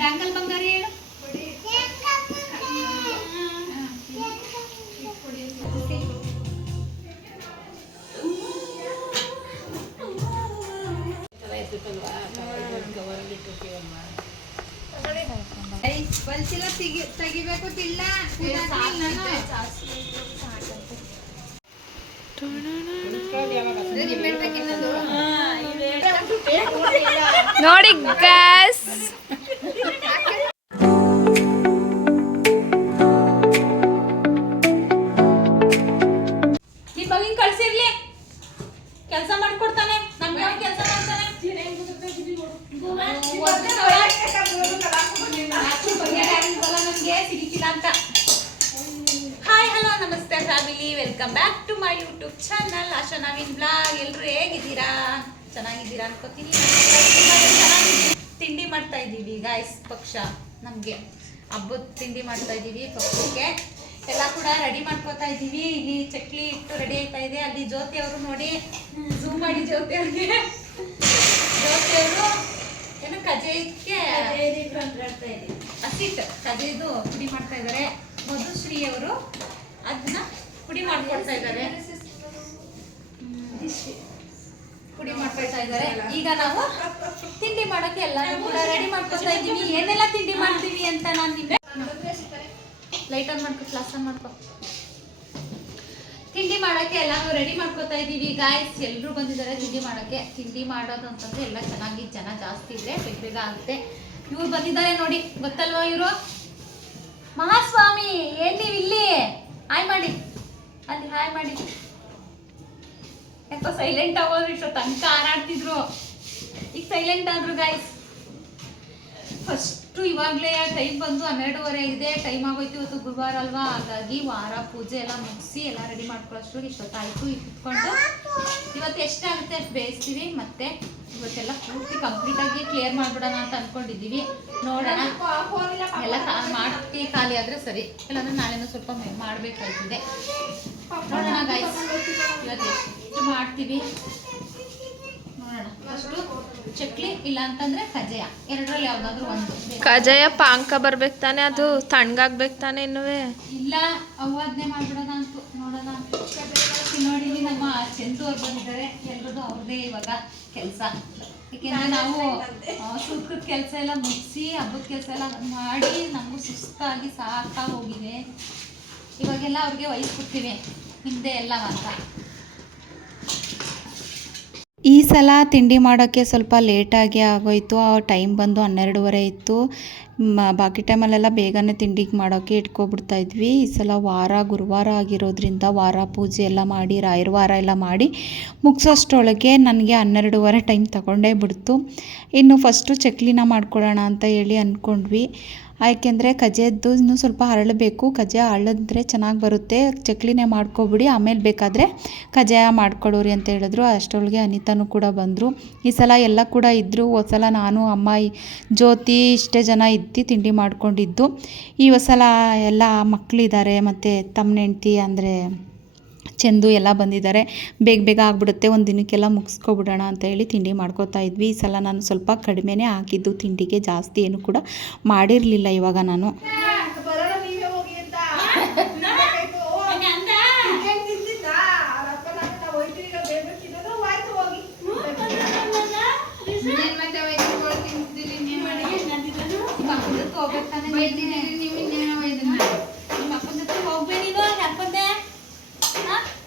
Bangle ಬಂಗಾರಿ ಹೇಳು. ತೆಗಿಬೇಕು ತಿಲ್ಲ ನೋಡಿ ಗಾಯ್ಸ್, ನಿಮ್ ಮಗನ್ ಕಳ್ಸಿರ್ಲಿ, ಕೆಲಸ ಮಾಡ್ಕೊಡ್ತಾನೆ. ನಮ್ಗೆ ಯಾವ ಕೆಲಸ ಮಾಡ್ತಾನೆ? ನಮ್ಗೆ ಸಿಗಿಲ್ಲ ಅಂತ. ಹಾಯ್ ಹಲೋ ನಮಸ್ತೆ family, welcome back to my YouTube channel Asha Naveen blog. ಎಲ್ಲರೂ ಹೇಗಿದ್ದೀರಾ? ಚೆನ್ನಾಗಿದ್ದೀರಾ ಅನ್ಕೋತೀನಿ. ತಿಂಡಿ ಮಾಡ್ತಾ ಇದ್ದೀವಿ ಗಾಯ್ಸ್. ಪಕ್ಷ ನಮಗೆ ಹಬ್ಬದ ತಿಂಡಿ ಮಾಡ್ತಾ ಇದ್ದೀವಿ. ಪಕ್ಷಕ್ಕೆ ಎಲ್ಲ ಕೂಡ ರೆಡಿ ಮಾಡ್ಕೋತಾ ಇದ್ದೀವಿ. ಇಲ್ಲಿ ಚಕ್ಲಿ ಇಟ್ಟು ರೆಡಿ ಆಯ್ತಾ ಇದೆ. ಅಲ್ಲಿ ಜ್ಯೋತಿ ಅವರು ನೋಡಿ, ಝೂಮ್ ಮಾಡಿ ಜ್ಯೋತಿ ಅವ್ರಿಗೆ. ಜ್ಯೋತಿ ಅವರು ಏನು ಕಜಾಯಕ್ಕೆ ಹಸಿಟ್ ಕಜಾಯದು ಪುಡಿ ಮಾಡ್ತಾ ಇದ್ದಾರೆ. ಮಧುಶ್ರೀ ಅವರು ಅದನ್ನ ಪುಡಿ ಮಾಡ್ಕೊಡ್ತಾ ಇದ್ದಾರೆ. ಪುಡಿ ಮಾಡ್ಕೊಳ್ತಾ ಇದ್ದಾರೆ. ಈಗ ನಾವು ತಿಂಡಿ ಮಾಡೋಕೆ ಎಲ್ಲಾನು ಕೂಡ ರೆಡಿ ಮಾಡ್ಕೊತಾ ಇದ್ದೀವಿ. ಏನೆಲ್ಲ ತಿಂಡಿ ಮಾಡ್ತೀವಿ ಅಂತ ನಾನು ನಿಮಗೆ ಲೈಟ್ ಆನ್ ಮಾಡ್ಕೊ, ಕ್ಲಾಸ್ ಆನ್ ಮಾಡ್ಕೊ. ತಿಂಡಿ ಮಾಡೋಕ್ಕೆ ಎಲ್ಲಾನು ರೆಡಿ ಮಾಡ್ಕೊತಾ ಇದ್ದೀವಿ ಗಾಯ್ಸ್. ಎಲ್ಲರೂ ಬಂದಿದ್ದಾರೆ ತಿಂಡಿ ಮಾಡೋಕ್ಕೆ. ತಿಂಡಿ ಮಾಡೋದು ಅಂತಂದ್ರೆ ಎಲ್ಲ ಚೆನ್ನಾಗಿ ಜನ ಜಾಸ್ತಿ ಇದ್ರೆ ಬೇಗ ಆಗುತ್ತೆ. ಇವ್ರು ಬಂದಿದ್ದಾರೆ ನೋಡಿ, ಗೊತ್ತಲ್ವಾ ಇವರು? ಮಹಾಸ್ವಾಮಿ, ಏನ್ ನೀವು ಇಲ್ಲಿ? ಹಾಯ್ ಮಾಡಿ, ಅಲ್ಲಿ ಹಾಯ್ ಮಾಡಿ. ಯಾಕೋ ಸೈಲೆಂಟ್ ಆಗೋದು. ಇಷ್ಟು ತನಕ ಹಾರಾಡ್ತಿದ್ರು, ಈಗ ಸೈಲೆಂಟ್ ಆದ್ರು ಗಾಯ್ಸ್. ಫಸ್ಟು ಇವಾಗಲೇ ಟೈಮ್ ಬಂದು 12:30 ಇದೆ. ಟೈಮ್ ಆಗೋಯ್ತು. ಇವತ್ತು ಗುರುವಾರ ಅಲ್ವಾ, ಹಾಗಾಗಿ ವಾರ ಪೂಜೆ ಎಲ್ಲ ಮುಗಿಸಿ ಎಲ್ಲ ರೆಡಿ ಮಾಡ್ಕೊಳ್ಳೋಷ್ಟು ಇಷ್ಟೊತ್ತಾಯಿತು. ಈಗ ಕುತ್ಕೊಂಡು ಇವತ್ತು ಎಷ್ಟಾಗುತ್ತೆ ಅಷ್ಟು ಬೇಯಿಸ್ತೀವಿ. ಮತ್ತೆ ಇವತ್ತೆಲ್ಲ ಪೂರ್ತಿ ಕಂಪ್ಲೀಟಾಗಿ ಕ್ಲಿಯರ್ ಮಾಡಿಬಿಡೋಣ ಅಂತ ಅಂದ್ಕೊಂಡಿದ್ದೀವಿ. ನೋಡೋಣ, ಎಲ್ಲ ಮಾಡಿ ಖಾಲಿ ಆದರೆ ಸರಿ, ಇಲ್ಲಾಂದರೆ ನಾಳೆನೂ ಸ್ವಲ್ಪ ಮಾಡಬೇಕಾಗ್ತದೆ. ನೋಡೋಣ ಗಾಯ್ಸ್, ಇವತ್ತು ಎಷ್ಟು ಮಾಡ್ತೀವಿ ನೋಡೋಣ. ಫಸ್ಟು ಚಕ್ಲಿ ಇಲ್ಲ ಅಂತಂದ್ರೆ ಕಜ್ಜಾಯ, ಎರಡರಲ್ಲಿ ಯಾವ್ದಾದ್ರು ಒಂದು. ಕಜಾಯ ಪಾಂಕ ಬರ್ಬೇಕು ತಾನೆ, ಅದು ತಣ್ಣಗಾಗ್ಬೇಕು ತಾನೆ ಇನ್ನುವೆ. ಇಲ್ಲ ಅವಧನೆ ಮಾಡ್ಬಿಡೋಣ ಅಂತ ನೋಡೋಣ ಅಂತ. ನೋಡಿ ನಮ್ಮ ಚಂದು ಅವ್ರು ಬಂದಿದ್ದಾರೆ. ಎಲ್ರದ್ದು ಅವ್ರದ್ದೇ ಇವಾಗ ಕೆಲಸ. ಯಾಕೆಂದ್ರೆ ನಾವು ಶುಲ್ಕದ ಕೆಲಸ ಎಲ್ಲ ಮುಗಿಸಿ ಹಬ್ಬದ ಕೆಲಸ ಎಲ್ಲ ಮಾಡಿ ನಮಗೂ ಸುಸ್ತಾಗಿ ಸಾಕಾ ಹೋಗಿದೆ. ಇವಾಗೆಲ್ಲ ಅವ್ರಿಗೆ ವಹಿಸ್ಬಿಡ್ತೀವಿ ನಿಮ್ಮದೇ ಎಲ್ಲ ಅಂತ. ಈ ಸಲ ತಿಂಡಿ ಮಾಡೋಕ್ಕೆ ಸ್ವಲ್ಪ ಲೇಟಾಗಿ ಆಗೋಯಿತು. ಆ ಟೈಮ್ ಬಂದು 12:30 ಇತ್ತು. ಬಾಕಿ ಟೈಮಲ್ಲೆಲ್ಲ ಬೇಗನೆ ತಿಂಡಿ ಮಾಡೋಕ್ಕೆ ಇಟ್ಕೊಬಿಡ್ತಾ ಇದ್ವಿ. ಈ ಸಲ ಗುರುವಾರ ಆಗಿರೋದ್ರಿಂದ ವಾರ ಪೂಜೆ ಎಲ್ಲ ಮಾಡಿ ರಾಯರ ವಾರ ಎಲ್ಲ ಮಾಡಿ ಮುಗಿಸೋಷ್ಟರೊಳಗೆ ನನಗೆ 12:30 ಟೈಮ್ ತಗೊಂಡೇ ಬಿಡ್ತು. ಇನ್ನು ಫಸ್ಟು ಚಕ್ಲಿನ ಮಾಡ್ಕೊಳ್ಳೋಣ ಅಂತ ಹೇಳಿ ಅಂದ್ಕೊಂಡ್ವಿ. ಯಾಕೆಂದರೆ ಕಜ್ಜಾಯದ್ದು ಇನ್ನೂ ಸ್ವಲ್ಪ ಹರಳಬೇಕು. ಕಜ್ಜಾಯ ಹರಳಿದ್ರೆ ಚೆನ್ನಾಗಿ ಬರುತ್ತೆ. ಚಕ್ಲಿನೇ ಮಾಡ್ಕೊಬಿಡಿ, ಆಮೇಲೆ ಬೇಕಾದರೆ ಕಜ್ಜಾಯ ಮಾಡ್ಕೊಡೋರಿ ಅಂತ ಹೇಳಿದ್ರು. ಅಷ್ಟರೊಳಗೆ ಅನಿತಾನೂ ಕೂಡ ಬಂದರು. ಈ ಸಲ ಎಲ್ಲ ಕೂಡ ಇದ್ದರು. ಹೋದ ಸಲ ನಾನು, ಅಮ್ಮ, ಜ್ಯೋತಿ ಇಷ್ಟೇ ಜನ ಇದ್ದು ತಿಂಡಿ ಮಾಡ್ಕೊಂಡಿದ್ದು. ಈ ಸಲ ಎಲ್ಲ ಮಕ್ಕಳಿದ್ದಾರೆ, ಮತ್ತು ತಮ್ಮ ಹೆಂಡ್ತಿ ಅಂದರೆ ಚಂದು ಎಲ್ಲ ಬಂದಿದ್ದಾರೆ. ಬೇಗ ಆಗಿಬಿಡುತ್ತೆ, ಒಂದು ದಿನಕ್ಕೆಲ್ಲ ಮುಗಿಸ್ಕೊಬಿಡೋಣ ಅಂತ ಹೇಳಿ ತಿಂಡಿ ಮಾಡ್ಕೋತಾ ಇದ್ವಿ. ಈ ಸಲ ನಾನು ಸ್ವಲ್ಪ ಕಡಿಮೆನೇ ಹಾಕಿದ್ದು ತಿಂಡಿಗೆ, ಜಾಸ್ತಿ ಏನು ಕೂಡ ಮಾಡಿರಲಿಲ್ಲ ಇವಾಗ ನಾನು.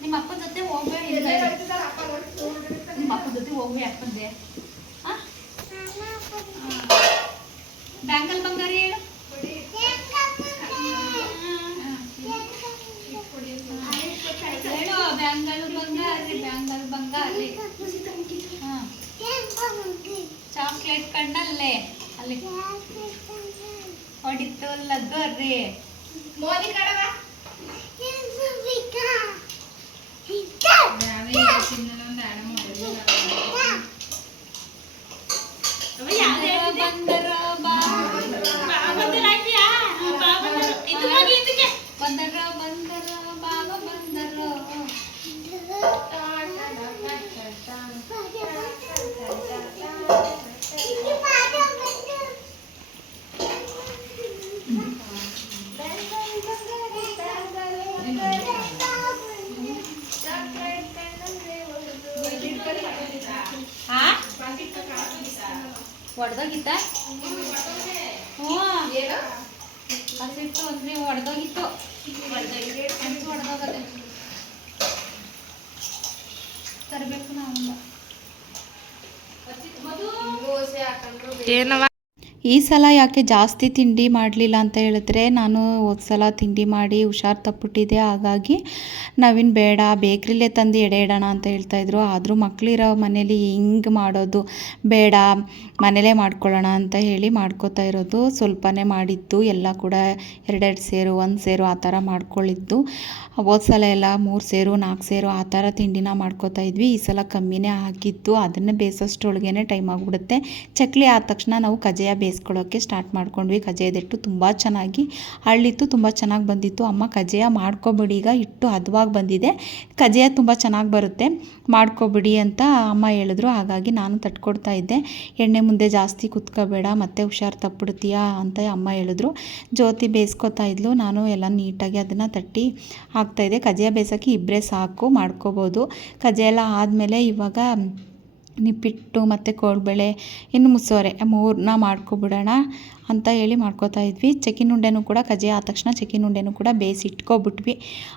ನಿಮ್ಮ ಅಪ್ಪನ ಜೊತೆ ಹೋಗ್ಬೇಡಿ, ನಿಮ್ಮ ಅಪ್ಪನ ಜೊತೆ ಹೋಗ್ಬೇಡಿ ಅಪ್ಪಂದೆ. ಬ್ಯಾಂಗಲ್ ಬಂಗಾರಿ ಹೇಳು. ಹೇಳು ಬ್ಯಾಂಗಲ್ ಬಂಗಾರಿ, ಬ್ಯಾಂಗಲ್ ಬಂಗಾರಿ. ಚಾಕ್ಲೇಟ್ ಕಣ್ಣಲ್ಲೇ ಅಲ್ಲಿ ಹೊಡಿತು ಲಗೋರಿ. ಮೋದಿ ಕಡವ ಹೊಡೆದೋಗಿತ್ತ ಹ್ಞೂ ಹಸಿಟ್ಟು ಒಂದ್ರಿ ಹೊಡೆದೋಗಿತ್ತು ಹಂಚು ಹೊಡೆದೋಗತ್ತೆ ತರಬೇಕು ನಾವು ಏನವ ಈ ಸಲ ಯಾಕೆ ಜಾಸ್ತಿ ತಿಂಡಿ ಮಾಡಲಿಲ್ಲ ಅಂತ ಹೇಳಿದ್ರೆ ನಾನು ಹೋದ ಸಲ ತಿಂಡಿ ಮಾಡಿ ಹುಷಾರು ತಪ್ಪಿಟ್ಟಿದ್ದೆ. ಹಾಗಾಗಿ ನಾವಿನ್ನು ಬೇಡ ಬೇಕ್ರಿಲೇ ತಂದು ಎಡೆ ಇಡೋಣ ಅಂತ ಹೇಳ್ತಾಯಿದ್ರು. ಆದರೂ ಮಕ್ಕಳಿರೋ ಮನೇಲಿ ಹಿಂಗೆ ಮಾಡೋದು ಬೇಡ, ಮನೇಲೇ ಮಾಡ್ಕೊಳ್ಳೋಣ ಅಂತ ಹೇಳಿ ಮಾಡ್ಕೋತಾ ಇರೋದು. ಸ್ವಲ್ಪನೇ ಮಾಡಿದ್ದು, ಎಲ್ಲ ಕೂಡ 2 ಸೇರು 1 ಸೇರು ಆ ಥರ ಮಾಡ್ಕೊಳ್ಳಿದ್ದು. ಹೋದ ಸಲ ಎಲ್ಲ 3 ಸೇರು 4 ಸೇರು ಆ ಥರ ತಿಂಡಿನ ಮಾಡ್ಕೋತಾ ಇದ್ವಿ. ಈ ಸಲ ಕಮ್ಮಿನೇ ಹಾಕಿದ್ದು. ಅದನ್ನೇ ಬೇಯಿಸೋಷ್ಟ್ರೊಳಗೇ ಟೈಮ್ ಆಗಿಬಿಡುತ್ತೆ. ಚಕ್ಲಿ ಆದ ತಕ್ಷಣ ನಾವು ಕಜ್ಜಾಯ ಬೇಯಿಸ್ಕೊಳ್ಳೋಕ್ಕೆ ಸ್ಟಾರ್ಟ್ ಮಾಡ್ಕೊಂಡ್ವಿ. ಕಜ್ಜಾಯದ ತುಂಬ ಚೆನ್ನಾಗಿ ಅಳ್ಳಿತ್ತು, ತುಂಬ ಚೆನ್ನಾಗಿ ಬಂದಿತ್ತು. ಅಮ್ಮ ಕಜ್ಜಾಯ ಮಾಡ್ಕೊಬಿಡಿ, ಈಗ ಹಿಟ್ಟು ಹದವಾಗಿ ಬಂದಿದೆ, ಕಜ್ಜಾಯ ತುಂಬ ಚೆನ್ನಾಗಿ ಬರುತ್ತೆ, ಮಾಡ್ಕೊಬಿಡಿ ಅಂತ ಅಮ್ಮ ಹೇಳಿದ್ರು. ಹಾಗಾಗಿ ನಾನು ತಟ್ಕೊಡ್ತಾ ಇದ್ದೆ. ಎಣ್ಣೆ ಮುಂದೆ ಜಾಸ್ತಿ ಕುತ್ಕೋಬೇಡ, ಮತ್ತೆ ಹುಷಾರು ತಪ್ಪಿಡ್ತೀಯಾ ಅಂತ ಅಮ್ಮ ಹೇಳಿದ್ರು. ಜ್ಯೋತಿ ಬೇಯಿಸ್ಕೊತಾ ಇದ್ಲು, ನಾನು ಎಲ್ಲ ನೀಟಾಗಿ ಅದನ್ನು ತಟ್ಟಿ ಹಾಕ್ತಾಯಿದ್ದೆ. ಕಜ್ಜಾಯ ಬೇಯಿಸೋಕ್ಕೆ ಇಬ್ಬರೇ ಸಾಕು, ಮಾಡ್ಕೋಬೋದು. ಕಜ್ಜಾಯ ಎಲ್ಲ ಆದಮೇಲೆ ಇವಾಗ ನಿಪ್ಪಿಟ್ಟು ಮತ್ತು ಕೋಡ್ಬೇಳೆ ಇನ್ನು ಮುಸೋರೆ 3ನ ಮಾಡ್ಕೊಬಿಡೋಣ ಅಂತ ಹೇಳಿ ಮಾಡ್ಕೋತಾ ಇದ್ವಿ. ಚಕ್ಕಿನ ಉಂಡೆನೂ ಕೂಡ ಕಜ್ಜಾಯ ಆದ ತಕ್ಷಣ ಚಕ್ಕಿನ ಉಂಡೆನೂ ಕೂಡ ಬೇಯಿಸಿ ಇಟ್ಕೊಬಿಟ್ವಿ.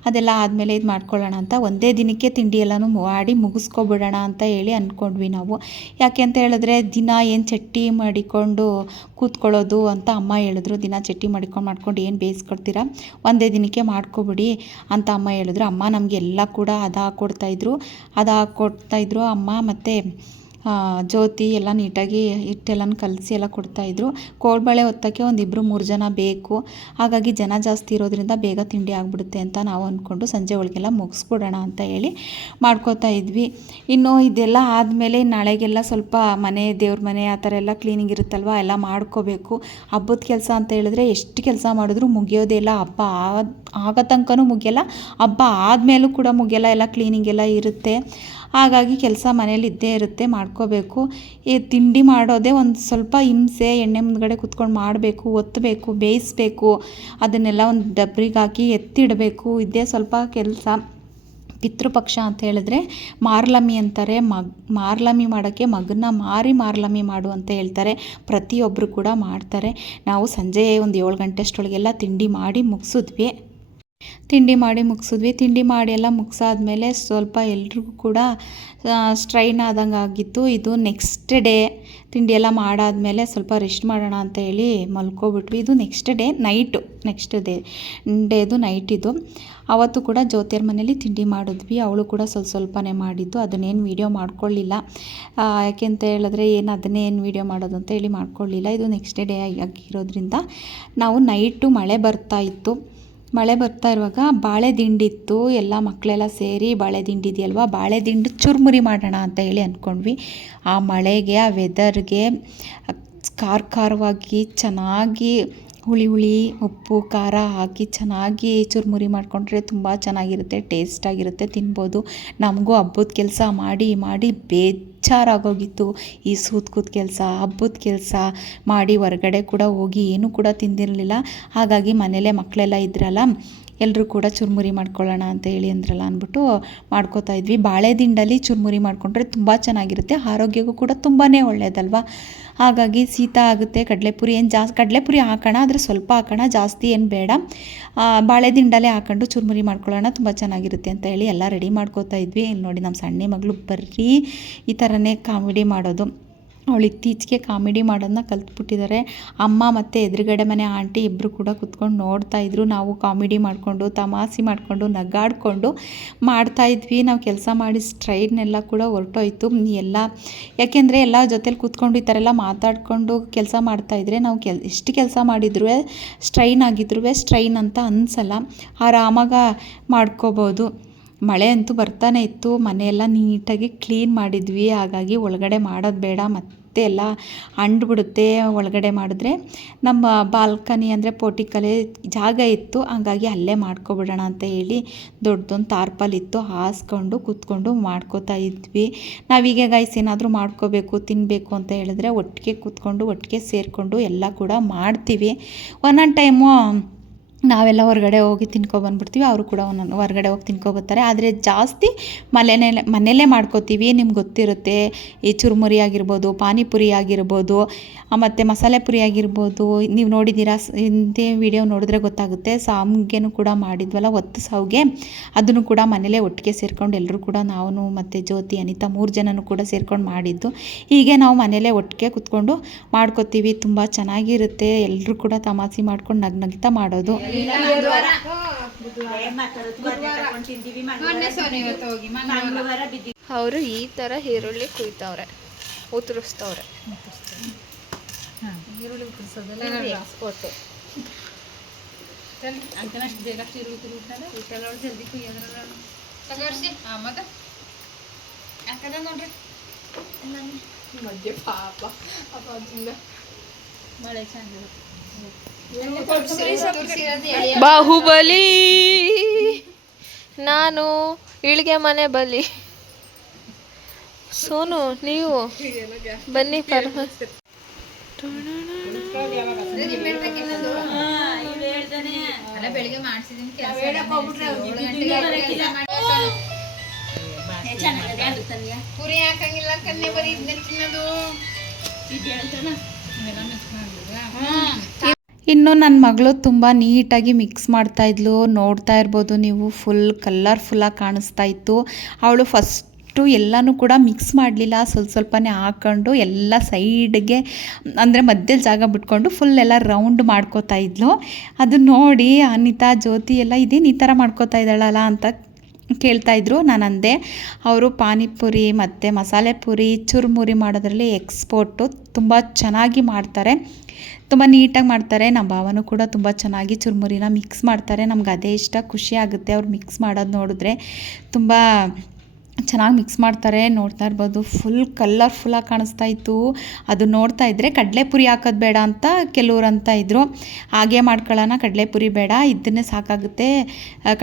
ಅದೆಲ್ಲ ಆದಮೇಲೆ ಇದು ಮಾಡ್ಕೊಳ್ಳೋಣ ಅಂತ ಒಂದೇ ದಿನಕ್ಕೆ ತಿಂಡಿ ಎಲ್ಲನೂ ಮಾಡಿ ಮುಗಿಸ್ಕೊಬಿಡೋಣ ಅಂತ ಹೇಳಿ ಅಂದ್ಕೊಂಡ್ವಿ ನಾವು. ಯಾಕೆ ಅಂತ ಹೇಳಿದ್ರೆ ದಿನ ಏನು ಚಟ್ನಿ ಮಾಡಿಕೊಂಡು ಕೂತ್ಕೊಳ್ಳೋದು ಅಂತ ಅಮ್ಮ ಹೇಳಿದ್ರು. ದಿನ ಚಟ್ನಿ ಮಾಡ್ಕೊಂಡು ಏನು ಬೇಯಿಸ್ಕೊಡ್ತೀರಾ, ಒಂದೇ ದಿನಕ್ಕೆ ಮಾಡ್ಕೊಬಿಡಿ ಅಂತ ಅಮ್ಮ ಹೇಳಿದ್ರು. ಅಮ್ಮ ನಮಗೆಲ್ಲ ಕೂಡ ಅದು ಹಾಕ್ಕೊಡ್ತಾಯಿದ್ರು ಅಮ್ಮ. ಮತ್ತು ಜ್ಯೋತಿ ಎಲ್ಲ ನೀಟಾಗಿ ಹಿಟ್ಟೆಲ್ಲನೂ ಕಲಸಿ ಎಲ್ಲ ಕೊಡ್ತಾಯಿದ್ರು. ಕೋಡ್ಬಳೆ ಹೊತ್ತಕ್ಕೆ 1-2-3 ಜನ ಬೇಕು. ಹಾಗಾಗಿ ಜನ ಜಾಸ್ತಿ ಇರೋದ್ರಿಂದ ಬೇಗ ತಿಂಡಿ ಆಗಿಬಿಡುತ್ತೆ ಅಂತ ನಾವು ಅಂದ್ಕೊಂಡು ಸಂಜೆ ಒಳಗೆಲ್ಲ ಮುಗಿಸ್ಬಿಡೋಣ ಅಂತ ಹೇಳಿ ಮಾಡ್ಕೋತಾ ಇದ್ವಿ. ಇನ್ನು ಇದೆಲ್ಲ ಆದಮೇಲೆ ನಾಳೆಗೆಲ್ಲ ಸ್ವಲ್ಪ ಮನೆ, ದೇವ್ರ ಮನೆ ಆ ಥರ ಎಲ್ಲ ಕ್ಲೀನಿಂಗ್ ಇರುತ್ತಲ್ವ, ಎಲ್ಲ ಮಾಡ್ಕೋಬೇಕು. ಹಬ್ಬದ ಕೆಲಸ ಅಂತ ಹೇಳಿದ್ರೆ ಎಷ್ಟು ಕೆಲಸ ಮಾಡಿದ್ರೂ ಮುಗಿಯೋದೇ ಇಲ್ಲ. ಹಬ್ಬ ಆಗೋ ತನಕನೂ ಮುಗಿಯಲ್ಲ, ಹಬ್ಬ ಆದಮೇಲೂ ಕೂಡ ಮುಗಿಯಲ್ಲ, ಎಲ್ಲ ಕ್ಲೀನಿಂಗ್ ಎಲ್ಲ ಇರುತ್ತೆ. ಹಾಗಾಗಿ ಕೆಲಸ ಮನೇಲಿ ಇದ್ದೇ ಇರುತ್ತೆ, ಮಾಡ್ಕೋಬೇಕು. ಈ ತಿಂಡಿ ಮಾಡೋದೇ ಒಂದು ಸ್ವಲ್ಪ ಹಿಂಸೆ. ಎಣ್ಣೆ ಮುಂದ್ಗಡೆ ಕುತ್ಕೊಂಡು ಮಾಡಬೇಕು, ಒತ್ತಬೇಕು, ಬೇಯಿಸ್ಬೇಕು, ಅದನ್ನೆಲ್ಲ ಒಂದು ಡಬ್ರಿಗೆ ಹಾಕಿ ಎತ್ತಿಡಬೇಕು. ಇದೇ ಸ್ವಲ್ಪ ಕೆಲಸ. ಪಿತೃಪಕ್ಷ ಅಂತ ಹೇಳಿದ್ರೆ ಮಾರ್ಲಮಿ ಅಂತಾರೆ. ಮಾರ್ಲಮಿ ಮಾಡೋಕ್ಕೆ ಮಗನ್ನ ಮಾರಿ ಮಾರ್ಲಮಿ ಮಾಡು ಅಂತ ಹೇಳ್ತಾರೆ. ಪ್ರತಿಯೊಬ್ಬರು ಕೂಡ ಮಾಡ್ತಾರೆ. ನಾವು ಸಂಜೆ ಒಂದು 7 ಗಂಟೆ ಅಷ್ಟೊಳಗೆಲ್ಲ ತಿಂಡಿ ಮಾಡಿ ಮುಗಿಸಿದ್ವಿ. ತಿಂಡಿ ಮಾಡಿ ಎಲ್ಲ ಮುಗಿಸಾದ್ಮೇಲೆ ಸ್ವಲ್ಪ ಎಲ್ರಿಗೂ ಕೂಡ ಸ್ಟ್ರೈನ್ ಆದಂಗೆ ಆಗಿತ್ತು. ಇದು ನೆಕ್ಸ್ಟ್ ಡೇ ತಿಂಡಿ ಎಲ್ಲ ಮಾಡಾದ್ಮೇಲೆ ಸ್ವಲ್ಪ ರೆಸ್ಟ್ ಮಾಡೋಣ ಅಂತ ಹೇಳಿ ಮಲ್ಕೊಬಿಟ್ವಿ. ಇದು ನೆಕ್ಸ್ಟ್ ಡೇದು ನೈಟ್ ಇದು. ಅವತ್ತು ಕೂಡ ಜ್ಯೋತಿಯರ ಮನೇಲಿ ತಿಂಡಿ ಮಾಡಿದ್ವಿ. ಅವಳು ಕೂಡ ಸ್ವಲ್ಪನೇ ಮಾಡಿದ್ದು, ಅದನ್ನೇನು ವೀಡಿಯೋ ಮಾಡ್ಕೊಳ್ಳಿಲ್ಲ. ಯಾಕೆಂತ ಹೇಳಿದ್ರೆ ಅದನ್ನೇನು ವೀಡಿಯೋ ಮಾಡೋದು ಅಂತ ಹೇಳಿ ಮಾಡ್ಕೊಳ್ಳಿಲ್ಲ. ಇದು ನೆಕ್ಸ್ಟ್ ಡೇ ಆಗಿರೋದ್ರಿಂದ ನಾವು ನೈಟು ಮಳೆ ಬರ್ತಾ ಇರುವಾಗ ಬಾಳೆ ದಿಂಡಿತ್ತು. ಎಲ್ಲ ಮಕ್ಕಳೆಲ್ಲ ಸೇರಿ ಬಾಳೆ ದಿಂಡಿ ಇದೆಯಲ್ವ, ಬಾಳೆ ದಿಂಡು ಚುರುಮುರಿ ಮಾಡೋಣ ಅಂತ ಹೇಳಿ ಅಂದ್ಕೊಂಡ್ವಿ. ಆ ಮಳೆಗೆ, ಆ ವೆದರ್ಗೆ ಖಾರವಾಗಿ ಚೆನ್ನಾಗಿ ಹುಳಿ ಉಪ್ಪು ಖಾರ ಹಾಕಿ ಚೆನ್ನಾಗಿ ಚುರುಮುರಿ ಮಾಡಿಕೊಂಡ್ರೆ ತುಂಬ ಚೆನ್ನಾಗಿರುತ್ತೆ, ಟೇಸ್ಟಾಗಿರುತ್ತೆ, ತಿನ್ಬೋದು. ನಮಗೂ ಹಬ್ಬದ ಕೆಲಸ ಮಾಡಿ ಬೇಜಾರಾಗೋಗಿತ್ತು. ಈ ಸೂತ್ಕೂತ್ ಕೆಲಸ, ಹಬ್ಬದ ಕೆಲಸ ಮಾಡಿ ಹೊರಗಡೆ ಕೂಡ ಹೋಗಿ ಏನೂ ಕೂಡ ತಿಂದಿರಲಿಲ್ಲ. ಹಾಗಾಗಿ ಮನೇಲೇ ಮಕ್ಕಳೆಲ್ಲ ಇದ್ರಲ್ಲ, ಎಲ್ಲರೂ ಕೂಡ ಚುರುಮುರಿ ಮಾಡ್ಕೊಳ್ಳೋಣ ಅಂತ ಹೇಳಿ ಅಂದ್ರಲ್ಲ ಅಂದ್ಬಿಟ್ಟು ಮಾಡ್ಕೋತಾ ಇದ್ವಿ. ಬಾಳೆ ದಿಂಡಲ್ಲಿ ಚುರುಮುರಿ ಮಾಡಿಕೊಂಡ್ರೆ ತುಂಬ ಚೆನ್ನಾಗಿರುತ್ತೆ, ಆರೋಗ್ಯಕ್ಕೂ ಕೂಡ ತುಂಬಾ ಒಳ್ಳೆಯದಲ್ವ. ಹಾಗಾಗಿ ಶೀತ ಆಗುತ್ತೆ. ಕಡಲೆಪುರಿ ಹಾಕೋಣ, ಆದರೆ ಸ್ವಲ್ಪ ಹಾಕೋಣ, ಜಾಸ್ತಿ ಏನು ಬೇಡ. ಬಾಳೆ ದಿಂಡಲ್ಲೇ ಹಾಕೊಂಡು ಚುರುಮುರಿ ಮಾಡ್ಕೊಳ್ಳೋಣ, ತುಂಬ ಚೆನ್ನಾಗಿರುತ್ತೆ ಅಂತ ಹೇಳಿ ಎಲ್ಲ ರೆಡಿ ಮಾಡ್ಕೋತಾ ಇದ್ವಿ. ಇಲ್ಲಿ ನೋಡಿ, ನಮ್ಮ ಸಣ್ಣ ಮಗಳು ಬರೀ ಈ ಥರನೇ ಕಾಮಿಡಿ ಮಾಡೋದು. ಅವಳು ಇತ್ತೀಚೆಗೆ ಕಾಮಿಡಿ ಮಾಡೋದನ್ನ ಕಲ್ತ್ಬಿಟ್ಟಿದ್ದಾರೆ. ಅಮ್ಮ ಮತ್ತು ಎದುರುಗಡೆ ಮನೆ ಆಂಟಿ ಇಬ್ಬರು ಕೂಡ ಕುತ್ಕೊಂಡು ನೋಡ್ತಾಯಿದ್ರು. ನಾವು ಕಾಮಿಡಿ ಮಾಡಿಕೊಂಡು ತಮಾಷೆ ಮಾಡಿಕೊಂಡು ನಗಾಡಿಕೊಂಡು ಮಾಡ್ತಾಯಿದ್ವಿ. ನಾವು ಕೆಲಸ ಮಾಡಿ ಸ್ಟ್ರೈನೆಲ್ಲ ಕೂಡ ಹೊರಟೋಯ್ತು ಎಲ್ಲ. ಯಾಕೆಂದರೆ ಎಲ್ಲ ಜೊತೇಲಿ ಕೂತ್ಕೊಂಡು ಈ ಥರ ಎಲ್ಲ ಮಾತಾಡಿಕೊಂಡು ಕೆಲಸ ಮಾಡ್ತಾಯಿದ್ರೆ ನಾವು ಎಷ್ಟು ಕೆಲಸ ಮಾಡಿದ್ರೂ ಸ್ಟ್ರೈನ್ ಆಗಿದ್ರೂ ಸ್ಟ್ರೈನ್ ಅಂತ ಅನಿಸಲ್ಲ, ಆರಾಮಾಗಿ ಮಾಡ್ಕೋಬೋದು. ಮಳೆ ಅಂತೂ ಬರ್ತಾನೆ ಇತ್ತು. ಮನೆಯೆಲ್ಲ ನೀಟಾಗಿ ಕ್ಲೀನ್ ಮಾಡಿದ್ವಿ. ಹಾಗಾಗಿ ಒಳಗಡೆ ಮಾಡೋದು ಬೇಡ, ಮತ್ತೆ ಎಲ್ಲ ಅಂಡ್ಬಿಡುತ್ತೆ ಒಳಗಡೆ ಮಾಡಿದ್ರೆ. ನಮ್ಮ ಬಾಲ್ಕನಿ ಅಂದರೆ ಪೋರ್ಟಿಕಲ್ಲೇ ಜಾಗ ಇತ್ತು, ಹಾಗಾಗಿ ಅಲ್ಲೇ ಮಾಡ್ಕೊಬಿಡೋಣ ಅಂತ ಹೇಳಿ ದೊಡ್ಡದೊಂದು ತಾರ್ಪಲ್ ಇತ್ತು, ಹಾಸ್ಕೊಂಡು ಕೂತ್ಕೊಂಡು ಮಾಡ್ಕೋತಾ ಇದ್ವಿ. ನಾವೀಗ ಗೈಸ್ ಏನಾದರೂ ಮಾಡ್ಕೋಬೇಕು ತಿನ್ನಬೇಕು ಅಂತ ಹೇಳಿದ್ರೆ ಒಟ್ಟಿಗೆ ಕೂತ್ಕೊಂಡು ಒಟ್ಟಿಗೆ ಸೇರಿಕೊಂಡು ಎಲ್ಲ ಕೂಡ ಮಾಡ್ತೀವಿ. ಒಂದೊಂದು ಟೈಮು ನಾವೆಲ್ಲ ಹೊರಗಡೆ ಹೋಗಿ ತಿನ್ಕೊಬಂದ್ಬಿಡ್ತೀವಿ. ಅವರು ಕೂಡ ಒಂದೊಂದು ಹೊರಗಡೆ ಹೋಗಿ ತಿನ್ಕೊಬರ್ತಾರೆ. ಆದರೆ ಜಾಸ್ತಿ ಮನೆಯಲ್ಲೇ ಮಾಡ್ಕೋತೀವಿ. ನಿಮ್ಗೆ ಗೊತ್ತಿರುತ್ತೆ, ಈ ಚುರುಮುರಿ ಆಗಿರ್ಬೋದು, ಪಾನಿಪುರಿ ಆಗಿರ್ಬೋದು, ಮತ್ತು ಮಸಾಲೆ ಪುರಿ ಆಗಿರ್ಬೋದು. ನೀವು ನೋಡಿದ್ದೀರಾ, ಹಿಂದೆ ವಿಡಿಯೋ ನೋಡಿದ್ರೆ ಗೊತ್ತಾಗುತ್ತೆ. ಸಾಮ್ಗೆನೂ ಕೂಡ ಮಾಡಿದ್ವಲ್ಲ, ಒತ್ತು ಸಾವಿಗೆ, ಅದನ್ನು ಕೂಡ ಮನೇಲೇ ಒಟ್ಟಿಗೆ ಸೇರ್ಕೊಂಡು ಎಲ್ಲರೂ ಕೂಡ, ನಾವು ಮತ್ತು ಜ್ಯೋತಿ, ಅನಿತಾ 3 ಜನನೂ ಕೂಡ ಸೇರ್ಕೊಂಡು ಮಾಡಿದ್ದು. ಹೀಗೆ ನಾವು ಮನೇಲೇ ಒಟ್ಟಿಗೆ ಕುತ್ಕೊಂಡು ಮಾಡ್ಕೋತೀವಿ. ತುಂಬ ಚೆನ್ನಾಗಿರುತ್ತೆ. ಎಲ್ಲರೂ ಕೂಡ ತಮಾಷೆ ಮಾಡ್ಕೊಂಡು ನಗ್ನಗ್ತಾ ಮಾಡೋದು. ಅವರು ಈ ಥರ ಈರುಳ್ಳಿ ಕುಯ್ತವ್ರೆ, ಉದುರಿಸ್ತವ್ರೆ. ಈರುಳ್ಳಿ ಉತ್ತರಿಸೋದೆಲ್ಲ ಎಕ್ಸ್ಪೋರ್ಟು. ಅಂಕನಷ್ಟು ಬೇಗ ಈರುಳ್ಳಿ ತಿರುಗ್ತಾರೆ, ಇಷ್ಟೆಲ್ಲ ಜಲ್ದಿ ಕುಯ್ಯೋದ್ರಲ್ಲ ತಗೋರ್ಸಿ. ಮತ್ತೆ ಯಾಕದ ನೋಡ್ರಿ ಮಧ್ಯೆ ಪಾಪ ಮಳೆ ಚೆನ್ನಾಗಿರುತ್ತೆ. ಬಾಹುಬಲಿ, ನಾನು ಇಳಿಗೆ ಮನೆ ಬಲಿ. ಸೋನು ನೀವು ಬನ್ನಿ ಬೆಳಿಗ್ಗೆ ಮಾಡ್ಸಿದೀನಿ ಪುರಿ ಹಾಕಂಗಿಲ್ಲ ಕನ್ನೆ, ಬರೀ ಇದನ್ನ ತಿನ್ನೋದು. ಇನ್ನು ನನ್ನ ಮಗಳು ತುಂಬ ನೀಟಾಗಿ ಮಿಕ್ಸ್ ಮಾಡ್ತಾಯಿದ್ಲು. ನೋಡ್ತಾ ಇರ್ಬೋದು ನೀವು, ಫುಲ್ ಕಲರ್ಫುಲ್ಲಾಗಿ ಕಾಣಿಸ್ತಾ ಇತ್ತು. ಅವಳು ಫಸ್ಟು ಎಲ್ಲನೂ ಕೂಡ ಮಿಕ್ಸ್ ಮಾಡಲಿಲ್ಲ, ಸ್ವಲ್ಪನೇ ಹಾಕ್ಕೊಂಡು ಎಲ್ಲ ಸೈಡ್ಗೆ, ಅಂದರೆ ಮಧ್ಯದಲ್ಲಿ ಜಾಗ ಬಿಟ್ಕೊಂಡು ಫುಲ್ ಎಲ್ಲ ರೌಂಡ್ ಮಾಡ್ಕೋತಾ ಇದ್ಲು. ಅದು ನೋಡಿ ಅನಿತಾ, ಜ್ಯೋತಿ ಎಲ್ಲ ಇದೇನು ಈ ಥರ ಮಾಡ್ಕೋತಾ ಇದ್ದಾಳಲ್ಲ ಅಂತ ಕೇಳ್ತಾಯಿದ್ರು. ನಾನು ಅಂದೆ, ಅವರು ಪಾನಿಪುರಿ ಮತ್ತು ಮಸಾಲೆ ಪುರಿ, ಚುರುಮುರಿ ಮಾಡೋದ್ರಲ್ಲಿ ಎಕ್ಸ್ಪೋರ್ಟು. ತುಂಬ ಚೆನ್ನಾಗಿ ಮಾಡ್ತಾರೆ, ತುಂಬ ನೀಟಾಗಿ ಮಾಡ್ತಾರೆ. ನಮ್ಮ ಭಾವನೂ ಕೂಡ ತುಂಬ ಚೆನ್ನಾಗಿ ಚುರುಮುರಿನ ಮಿಕ್ಸ್ ಮಾಡ್ತಾರೆ. ನಮ್ಗೆ ಅದೇ ಇಷ್ಟ, ಖುಷಿ ಆಗುತ್ತೆ ಅವ್ರು ಮಿಕ್ಸ್ ಮಾಡೋದು ನೋಡಿದ್ರೆ. ತುಂಬ ಚೆನ್ನಾಗಿ ಮಿಕ್ಸ್ ಮಾಡ್ತಾರೆ. ನೋಡ್ತಾ ಇರ್ಬೋದು, ಫುಲ್ ಕಲರ್ಫುಲ್ಲಾಗಿ ಕಾಣಿಸ್ತಾ ಇತ್ತು. ಅದು ನೋಡ್ತಾ ಇದ್ದರೆ ಕಡಲೆಪುರಿ ಹಾಕೋದು ಬೇಡ ಅಂತ ಕೆಲವ್ರು ಅಂತ ಇದ್ದರು. ಹಾಗೆ ಮಾಡ್ಕೊಳ್ಳೋಣ, ಕಡಲೆಪುರಿ ಬೇಡ, ಇದನ್ನೇ ಸಾಕಾಗುತ್ತೆ.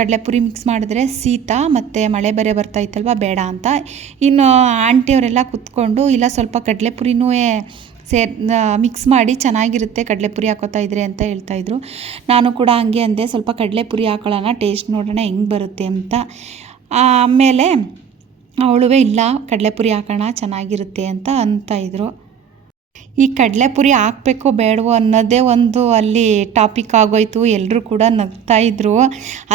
ಕಡಲೆಪುರಿ ಮಿಕ್ಸ್ ಮಾಡಿದ್ರೆ ಶೀತ ಮತ್ತು ಮಳೆ ಬೇರೆ ಬರ್ತಾಯಿತ್ತಲ್ವ, ಬೇಡ ಅಂತ. ಇನ್ನು ಆಂಟಿಯವರೆಲ್ಲ ಕುತ್ಕೊಂಡು, ಇಲ್ಲ ಸ್ವಲ್ಪ ಕಡಲೆಪುರಿನೂ ಮಿಕ್ಸ್ ಮಾಡಿ ಚೆನ್ನಾಗಿರುತ್ತೆ ಕಡಲೆಪುರಿ ಹಾಕೋತಾ ಇದ್ರೆ ಅಂತ ಹೇಳ್ತಾಯಿದ್ರು. ನಾನು ಕೂಡ ಹಂಗೆ ಅಂದೆ, ಸ್ವಲ್ಪ ಕಡಲೆಪುರಿ ಹಾಕೊಳ್ಳೋಣ, ಟೇಸ್ಟ್ ನೋಡೋಣ ಹೆಂಗೆ ಬರುತ್ತೆ ಅಂತ. ಆಮೇಲೆ ಅವಳುವೇ ಇಲ್ಲ ಕಡಲೆಪುರಿ ಹಾಕೋಣ ಚೆನ್ನಾಗಿರುತ್ತೆ ಅಂತ ಇದ್ರು. ಈ ಕಡಲೆಪುರಿ ಹಾಕಬೇಕೋ ಬೇಡವೋ ಅನ್ನೋದೇ ಒಂದು ಅಲ್ಲಿ ಟಾಪಿಕ್ ಆಗೋಯ್ತು. ಎಲ್ಲರೂ ಕೂಡ ನಗ್ತಾಯಿದ್ರು.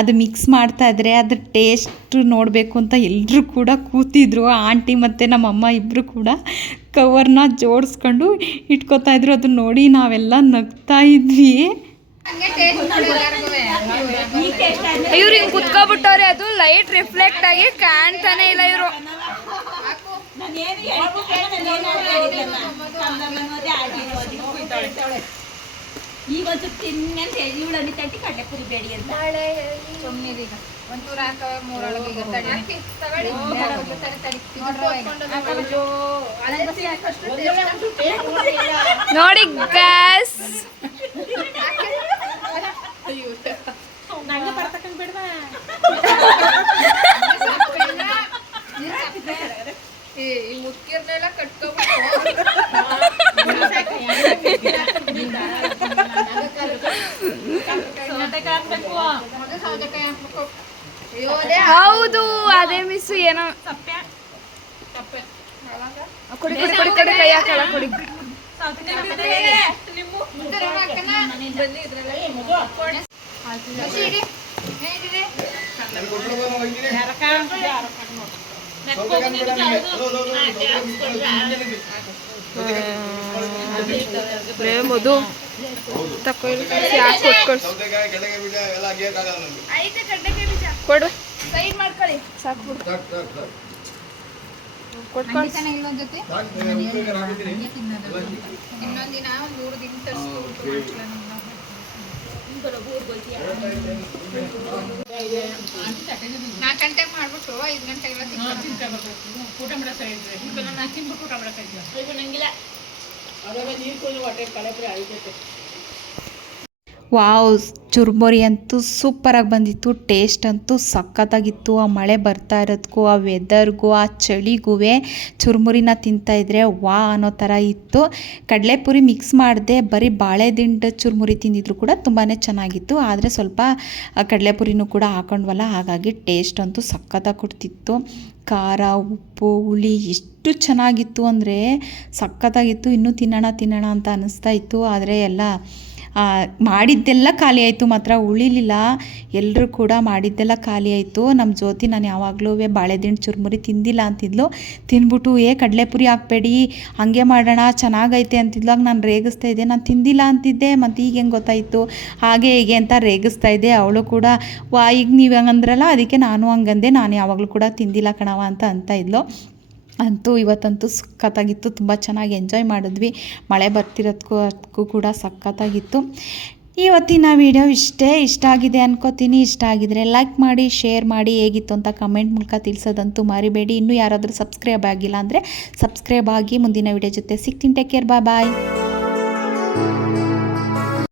ಅದು ಮಿಕ್ಸ್ ಮಾಡ್ತಾಯಿದ್ರೆ ಅದ್ರ ಟೇಸ್ಟ್ ನೋಡಬೇಕು ಅಂತ ಎಲ್ಲರೂ ಕೂಡ ಕೂತಿದ್ರು. ಆಂಟಿ ಮತ್ತು ನಮ್ಮಮ್ಮ ಇಬ್ಬರು ಕೂಡ ಕವರ್ನ ಜೋಡಿಸ್ಕೊಂಡು ಇಟ್ಕೋತಾಯಿದ್ರು. ಅದನ್ನ ನೋಡಿ ನಾವೆಲ್ಲ ನಗ್ತಾಯಿದ್ವಿ. ಇವ್ರು ಹಿಂಗೆ ಕುತ್ಕೊಬಿಟ್ಟವ್ರೆ, ಅದು ಲೈಟ್ ರಿಫ್ಲೆಕ್ಟ್ ಆಗಿ ಕಾಣ್ತಾನೆ ಇಲ್ಲ ಇವರು. ಈಗೊಂದು ತಿನ್ನಂತ ಇವಳು ಅನಿತಂಟಿ ಕಡಲೆಪುರಿ ಬೇಡಿ ಅಂತ ಸುಮ್ಮನಿರೀಗ ಒಂಚೂರು ಹಾಕವೆ ಮೂರೊಳಗೆ ತಗೊಳ್ಳಿ. ನೋಡಿ ಗ್ಯಾಸ್ ನಂಗೆ ಬರ್ತಕ್ಕಂತ ಬಿಡ್ವಾ ಈ ಮುಖ್ಯರ್ನೆಲ್ಲ ಕಟ್ಕೊಬಿಟ್ಟು ಹೌದು, ಅದೇ ಮಿಸ್. ಏನೋ ಕೊಡಿ ಕೊಡಿ ಕೊಡಿ ಕೊಡಿ, ಕೈ ಹಾಕಲ್ಲ ಕೊಡಿ. ಮಧು ತಕೊಳ್ಳಿ, ಯಾಕೆ ಕೊಡು, ಸೈಡ್ ಮಾಡ್ಕೊಳ್ಳಿ, ಸಾಕು ಬಿಡು, ಕೊಟ್ಕೊಂಡು ಇನ್ನೊಂದಿನ 3 ದಿನ ತರಿಸ್ಕೊಂಡು 4 ಗಂಟೆಗೆ ಮಾಡ್ಬಿಟ್ಟು 5 ಗಂಟೆಗೆಲ್ಲ ಊಟ ಮಾಡಕ್ಕೆ ಊಟ ಮಾಡಕ್ಕೆ ವಾವ್, ಚುರ್ಮುರಿ ಅಂತೂ ಸೂಪರಾಗಿ ಬಂದಿತ್ತು. ಟೇಸ್ಟ್ ಅಂತೂ ಸಖತ್ತಾಗಿತ್ತು. ಆ ಮಳೆ ಬರ್ತಾ ಇರೋದಕ್ಕೂ ಆ ವೆದರ್ಗೂ ಆ ಚಳಿಗೂ ಚುರ್ಮುರಿನ ತಿಂತಾಯಿದ್ರೆ ವಾ ಅನ್ನೋ ಥರ ಇತ್ತು. ಕಡಲೆಪುರಿ ಮಿಕ್ಸ್ ಮಾಡಿದೆ, ಬರೀ ಬಾಳೆದಿಂಡು ಚುರ್ಮುರಿ ತಿಂದಿದ್ರು ಕೂಡ ತುಂಬಾ ಚೆನ್ನಾಗಿತ್ತು. ಆದರೆ ಸ್ವಲ್ಪ ಕಡಲೆಪುರಿನೂ ಕೂಡ ಹಾಕೊಂಡ್ವಲ್ಲ, ಹಾಗಾಗಿ ಟೇಸ್ಟ್ ಅಂತೂ ಸಖತ್ತಾಗಿ ಕೊಡ್ತಿತ್ತು. ಖಾರ, ಉಪ್ಪು, ಹುಳಿ ಎಷ್ಟು ಚೆನ್ನಾಗಿತ್ತು ಅಂದರೆ ಸಖತ್ತಾಗಿತ್ತು. ಇನ್ನೂ ತಿನ್ನೋಣ ಅಂತ ಅನ್ನಿಸ್ತಾ ಇತ್ತು. ಆದರೆ ಎಲ್ಲ ಮಾಡಿದ್ದೆಲ್ಲ ಖಾಲಿ ಆಯಿತು, ಮಾತ್ರ ಉಳಿಲಿಲ್ಲ. ಎಲ್ಲರೂ ಕೂಡ ಮಾಡಿದ್ದೆಲ್ಲ ಖಾಲಿ ಆಯಿತು. ನಮ್ಮ ಜ್ಯೋತಿ ನಾನು ಯಾವಾಗಲೂ ಬಾಳೆದಿಂಡು ಚುರ್ಮುರಿ ತಿಂದಿಲ್ಲ ಅಂತಿದ್ಲು. ತಿಂದ್ಬಿಟ್ಟು ಕಡಲೆಪುರಿ ಹಾಕಬೇಡಿ, ಹಾಗೆ ಮಾಡೋಣ ಚೆನ್ನಾಗೈತೆ ಅಂತಿದ್ಲು. ಆಗ ನಾನು ರೇಗಿಸ್ತಾ ಇದ್ದೆ, ನಾನು ತಿಂದಿಲ್ಲ ಅಂತಿದ್ದೆ, ಮತ್ತು ಈಗ ಹೆಂಗೆ ಗೊತ್ತಾಯಿತು ಹಾಗೆ ಹೀಗೆ ಅಂತ ರೇಗಿಸ್ತಾ ಇದ್ದೆ. ಅವಳು ಕೂಡ ಈಗ ನೀವು ಹಂಗಂದ್ರಲ್ಲ ಅದಕ್ಕೆ ನಾನು ಹಂಗಂದೆ, ನಾನು ಯಾವಾಗಲೂ ಕೂಡ ತಿಂದಿಲ್ಲ ಕಣವ ಅಂತ ಇದ್ಲು. ಅಂತೂ ಇವತ್ತಂತೂ ಸಖತ್ತಾಗಿತ್ತು, ತುಂಬ ಚೆನ್ನಾಗಿ ಎಂಜಾಯ್ ಮಾಡಿದ್ವಿ. ಮಳೆ ಬರ್ತಿರೋದಕ್ಕೂ ಕೂಡ ಸಖತ್ತಾಗಿತ್ತು. ಇವತ್ತಿನ ವಿಡಿಯೋ ಇಷ್ಟ ಆಗಿದೆ ಅನ್ಕೋತೀನಿ. ಇಷ್ಟ ಆಗಿದರೆ ಲೈಕ್ ಮಾಡಿ, ಶೇರ್ ಮಾಡಿ, ಹೇಗಿತ್ತು ಅಂತ ಕಮೆಂಟ್ ಮೂಲಕ ತಿಳಿಸೋದಂತೂ ಮರಿಬೇಡಿ. ಇನ್ನೂ ಯಾರಾದರೂ ಸಬ್ಸ್ಕ್ರೈಬ್ ಆಗಿಲ್ಲ ಅಂದರೆ ಸಬ್ಸ್ಕ್ರೈಬ್ ಆಗಿ. ಮುಂದಿನ ವಿಡಿಯೋ ಜೊತೆ ಸಿಗ್ತೀನಿ. ಟೇಕ್ ಕೇರ್, ಬಾಯ್.